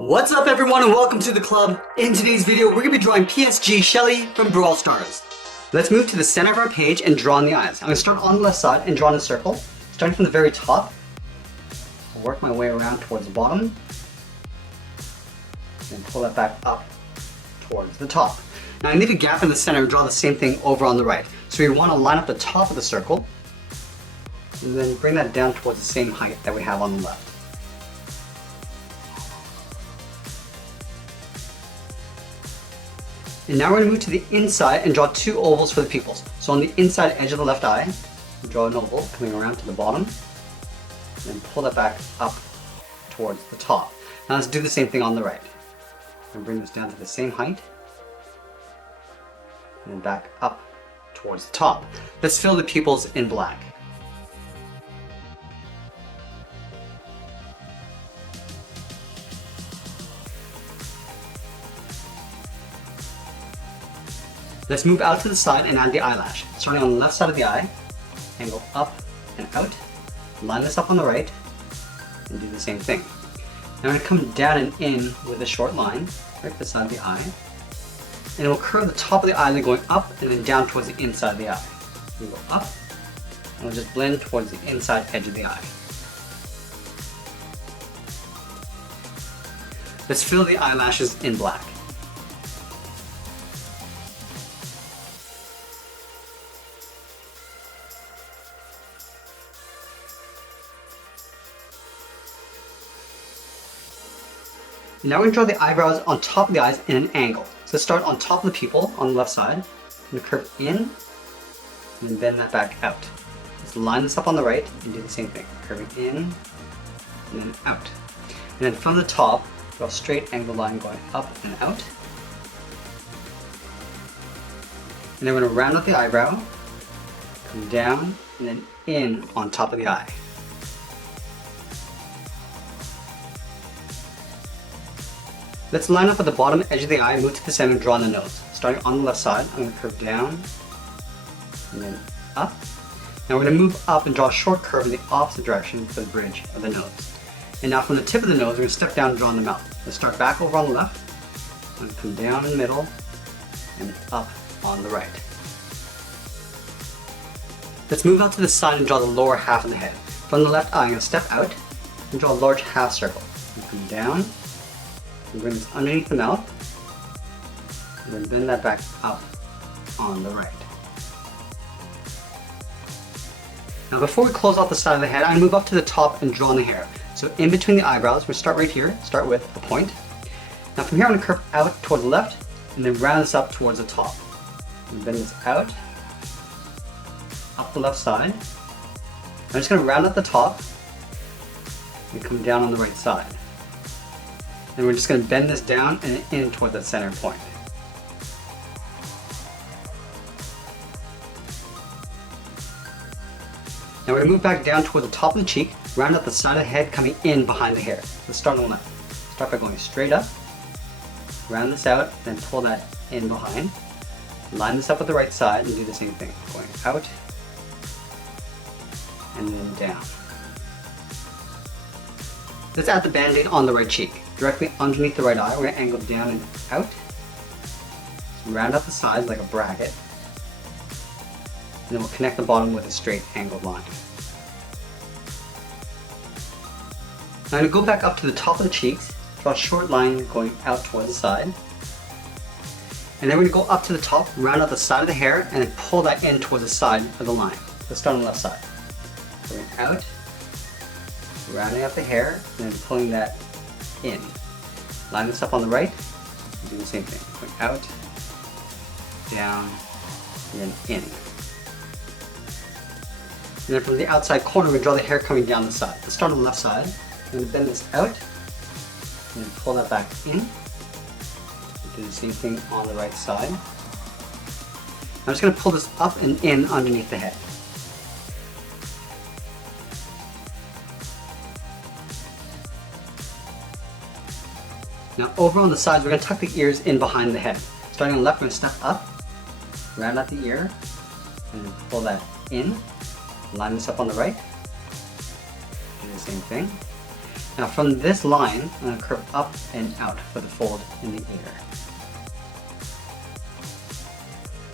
What's up everyone and welcome to the club. In today's video we're going to be drawing PSG Shelly from Brawl Stars. Let's move to the center of our page and draw on the eyes. I'm going to start on the left side and draw in a circle. Starting from the very top, I'll work my way around towards the bottom and pull that back up towards the top. Now I leave a gap in the center and draw the same thing over on the right. So we want to line up the top of the circle and then bring that down towards the same height that we have on the left. And now we're going to move to the inside and draw two ovals for the pupils. So on the inside edge of the left eye, draw an oval coming around to the bottom, and then pull that back up towards the top. Now let's do the same thing on the right. And bring this down to the same height, and then back up towards the top. Let's fill the pupils in black. Let's move out to the side and add the eyelash. Starting on the left side of the eye, angle up and out, line this up on the right, and do the same thing. Now I'm going to come down and in with a short line, right beside the eye, and it will curve the top of the eyelid going up and then down towards the inside of the eye. We go up, and we'll just blend towards the inside edge of the eye. Let's fill the eyelashes in black. Now we're going to draw the eyebrows on top of the eyes in an angle. So start on top of the pupil on the left side, and curve in, and then bend that back out. Let's line this up on the right and do the same thing. Curving in, and then out. And then from the top, draw a straight angled line going up and out. And then we're going to round out the eyebrow, come down, and then in on top of the eye. Let's line up at the bottom edge of the eye and move to the center and draw on the nose. Starting on the left side, I'm going to curve down and then up. Now we're going to move up and draw a short curve in the opposite direction for the bridge of the nose. And now from the tip of the nose, we're going to step down and draw on the mouth. Let's start back over on the left. I'm going to come down in the middle and up on the right. Let's move out to the side and draw the lower half of the head. From the left eye, I'm going to step out and draw a large half circle. Come down. And bring this underneath the mouth, and then bend that back up on the right. Now before we close off the side of the head, I'm going to move up to the top and draw on the hair. So in between the eyebrows, we start right here, start with a point. Now from here I'm going to curve out toward the left, and then round this up towards the top. And bend this out, up the left side. I'm just going to round out the top, and come down on the right side. And we're just going to bend this down and in toward the center point. Now we're going to move back down toward the top of the cheek, round out the side of the head coming in behind the hair. Let's start on the left. Start by going straight up, round this out, then pull that in behind. Line this up with the right side and do the same thing. Going out and then down. Let's add the band-aid on the right cheek. Directly underneath the right eye, we're going to angle down and out. Round out the sides like a bracket. And then we'll connect the bottom with a straight angled line. Now I'm going to go back up to the top of the cheeks, draw a short line going out towards the side. And then we're going to go up to the top, round out the side of the hair, and then pull that in towards the side of the line. Let's start on the left side. Going out, rounding out the hair, and then pulling that in. Line this up on the right, and do the same thing. Going out, down, and then in. And then from the outside corner, we draw the hair coming down the side. Let's start on the left side. I'm going to bend this out, and then pull that back in. Do the same thing on the right side. I'm just going to pull this up and in underneath the head. Now over on the sides, we're going to tuck the ears in behind the head. Starting on the left, we're going to step up, round out the ear, and pull that in. Line this up on the right. Do the same thing. Now from this line, I'm going to curve up and out for the fold in the ear.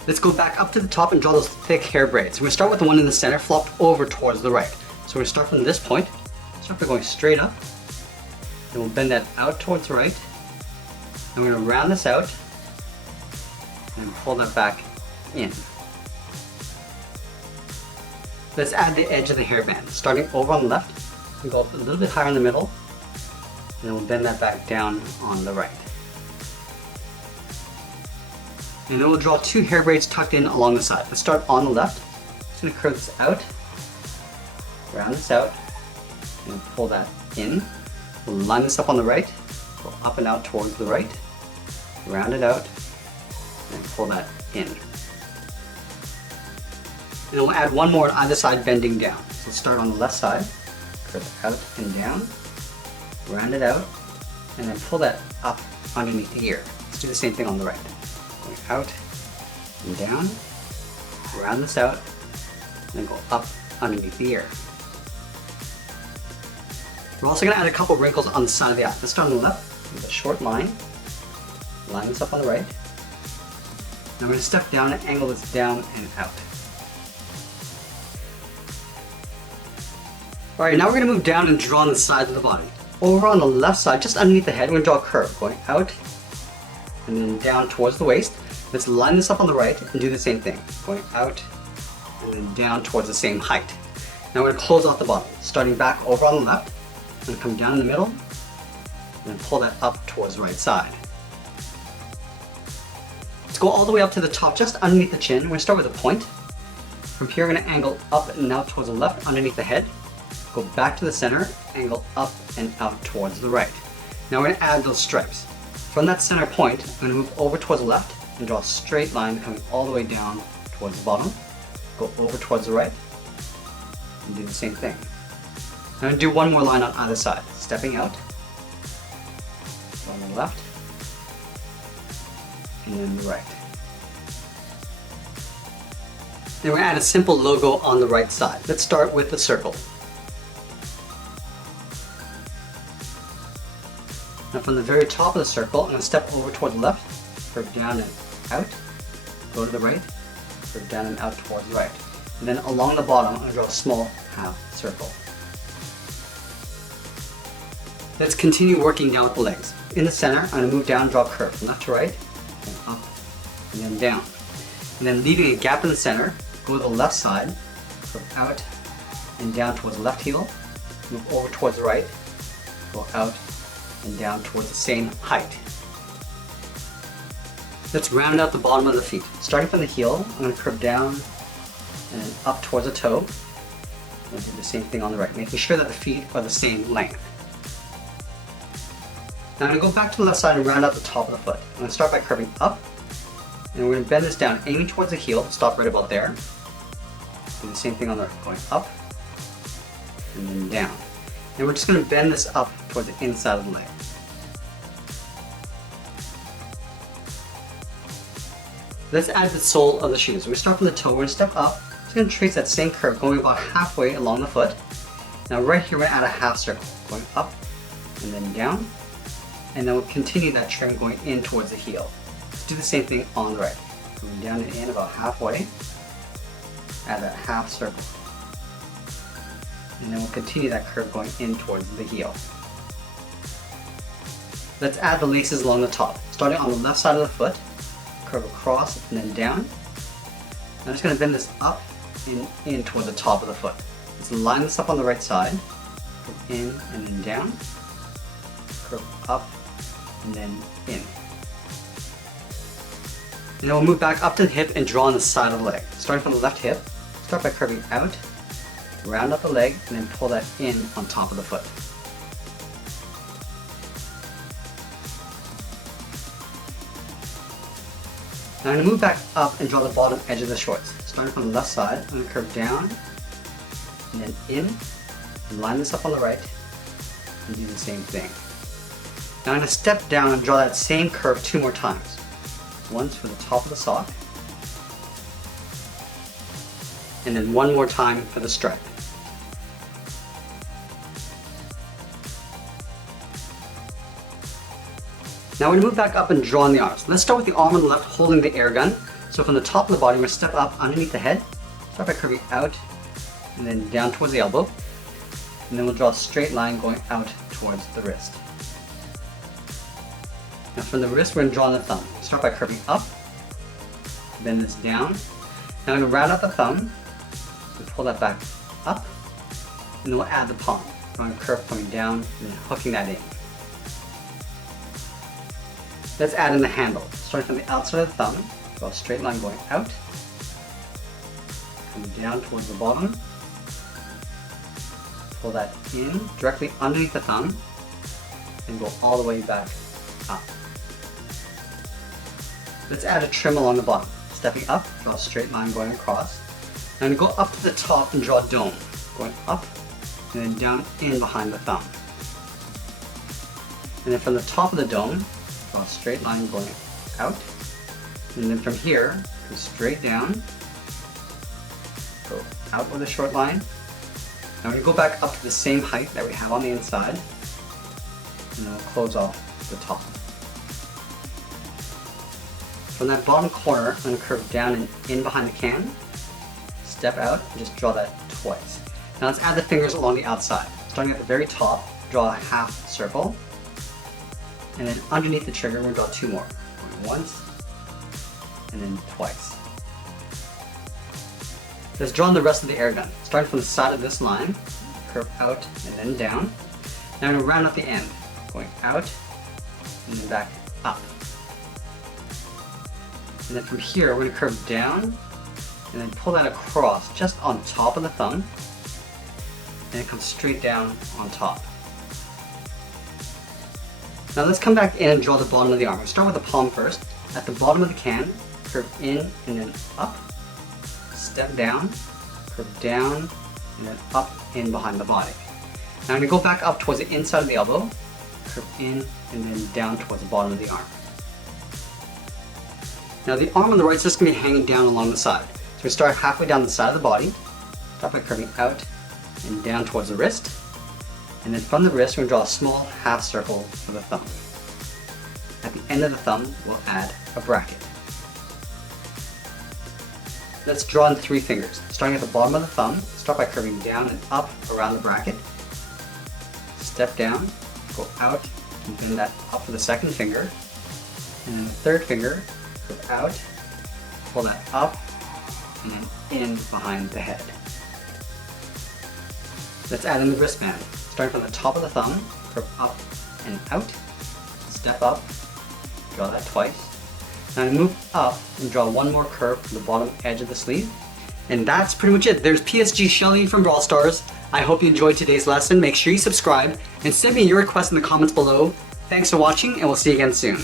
Let's go back up to the top and draw those thick hair braids. We're going to start with the one in the center, flopped over towards the right. So we're going to start from this point, start by going straight up, then we'll bend that out towards the right, and we're going to round this out, and pull that back in. Let's add the edge of the hairband. Starting over on the left, we go up a little bit higher in the middle, and then we'll bend that back down on the right. And then we'll draw 2 hair braids tucked in along the side. Let's start on the left. Just going to curve this out, round this out, and pull that in. We'll line this up on the right, go up and out towards the right, round it out, and pull that in. And then we'll add one more on either side, bending down. So start on the left side, curve out and down, round it out, and then pull that up underneath the ear. Let's do the same thing on the right. Going out and down, round this out, and then go up underneath the ear. We're also going to add a couple wrinkles on the side of the eye. Let's start on the left with a short line, line this up on the right. Now we're going to step down and angle this down and out. Alright, now we're going to move down and draw on the sides of the body. Over on the left side, just underneath the head, we're going to draw a curve, going out and then down towards the waist. Let's line this up on the right and do the same thing, going out and then down towards the same height. Now we're going to close off the bottom, starting back over on the left, and come down in the middle, and then pull that up towards the right side. Let's go all the way up to the top, just underneath the chin. We're going to start with a point. From here, we're going to angle up and out towards the left, underneath the head. Go back to the center, angle up and out towards the right. Now we're going to add those stripes. From that center point, I'm going to move over towards the left and draw a straight line coming all the way down towards the bottom. Go over towards the right and do the same thing. I'm going to do one more line on either side. Stepping out, on the left, and then the right. Then we're going to add a simple logo on the right side. Let's start with the circle. Now from the very top of the circle, I'm going to step over toward the left, curve down and out, go to the right, curve down and out towards the right. And then along the bottom, I'm going to draw a small half circle. Let's continue working down with the legs. In the center, I'm going to move down and draw a curve from left to right, and up, and then down. And then leaving a gap in the center, go to the left side, curve out and down towards the left heel, move over towards the right, go out and down towards the same height. Let's round out the bottom of the feet. Starting from the heel, I'm going to curve down and then up towards the toe. And do the same thing on the right, making sure that the feet are the same length. Now I'm going to go back to the left side and round out the top of the foot. I'm going to start by curving up, and we're going to bend this down, aiming towards the heel, stop right about there. Do the same thing on the right, going up and then down. And we're just going to bend this up towards the inside of the leg. Let's add the sole of the shoes. We start from the toe, we're going to step up, just going to trace that same curve going about halfway along the foot. Now right here we're going to add a half circle, going up and then down, and then we'll continue that trim going in towards the heel. Let's do the same thing on the right. Going down and in about halfway, add that half circle. And then we'll continue that curve going in towards the heel. Let's add the laces along the top. Starting on the left side of the foot, curve across and then down. I'm just going to bend this up and in toward the top of the foot. Let's line this up on the right side, curve in and then down, curve up and then in. And then we'll move back up to the hip and draw on the side of the leg. Starting from the left hip, start by curving out, round up the leg, and then pull that in on top of the foot. Now I'm going to move back up and draw the bottom edge of the shorts. Starting from the left side, I'm going to curve down, and then in, and line this up on the right, and do the same thing. Now I'm going to step down and draw that same curve 2 more times. Once for the top of the sock, and then 1 more time for the stripe. Now we're going to move back up and draw on the arms. Let's start with the arm on the left holding the air gun. So from the top of the body, we're going to step up underneath the head, start by curving out, and then down towards the elbow. And then we'll draw a straight line going out towards the wrist. Now from the wrist, we're going to draw on the thumb. Start by curving up, bend this down. Now I'm going to round out the thumb, and pull that back up, and then we'll add the palm. Drawing a curve coming down, and then hooking that in. Let's add in the handle. Starting from the outside of the thumb, draw a straight line going out, come down towards the bottom, pull that in directly underneath the thumb, and go all the way back up. Let's add a trim along the bottom. Stepping up, draw a straight line going across. I'm going to go up to the top and draw a dome, going up and then down in behind the thumb. And then from the top of the dome, draw a straight line going out. And then from here, go straight down, go out with a short line. Now we're going to go back up to the same height that we have on the inside, and then we'll close off the top. From that bottom corner, I'm going to curve down and in behind the can, step out, and just draw that twice. Now let's add the fingers along the outside. Starting at the very top, draw a half circle, and then underneath the trigger, we're going to draw two more. Going once, and then twice. Let's draw on the rest of the air gun. Starting from the side of this line, curve out and then down. Now I'm going to round out the end, going out and then back up. And then from here, we're going to curve down and then pull that across just on top of the thumb, and it comes straight down on top. Now let's come back in and draw the bottom of the arm. We'll start with the palm first. At the bottom of the can, curve in and then up, step down, curve down, and then up in behind the body. Now I'm going to go back up towards the inside of the elbow, curve in and then down towards the bottom of the arm. Now the arm on the right is just going to be hanging down along the side. So we start halfway down the side of the body, start by curving out and down towards the wrist. And then from the wrist, we're going to draw a small half circle for the thumb. At the end of the thumb, we'll add a bracket. Let's draw in three fingers. Starting at the bottom of the thumb, start by curving down and up around the bracket. Step down, go out, and bend that up for the second finger. And then the third finger, curve out, pull that up, and then in behind the head. Let's add in the wristband. Starting from the top of the thumb, curve up and out, step up, draw that twice. Now move up and draw one more curve from the bottom edge of the sleeve. And that's pretty much it. There's PSG Shelly from Brawl Stars. I hope you enjoyed today's lesson. Make sure you subscribe and send me your requests in the comments below. Thanks for watching, and we'll see you again soon.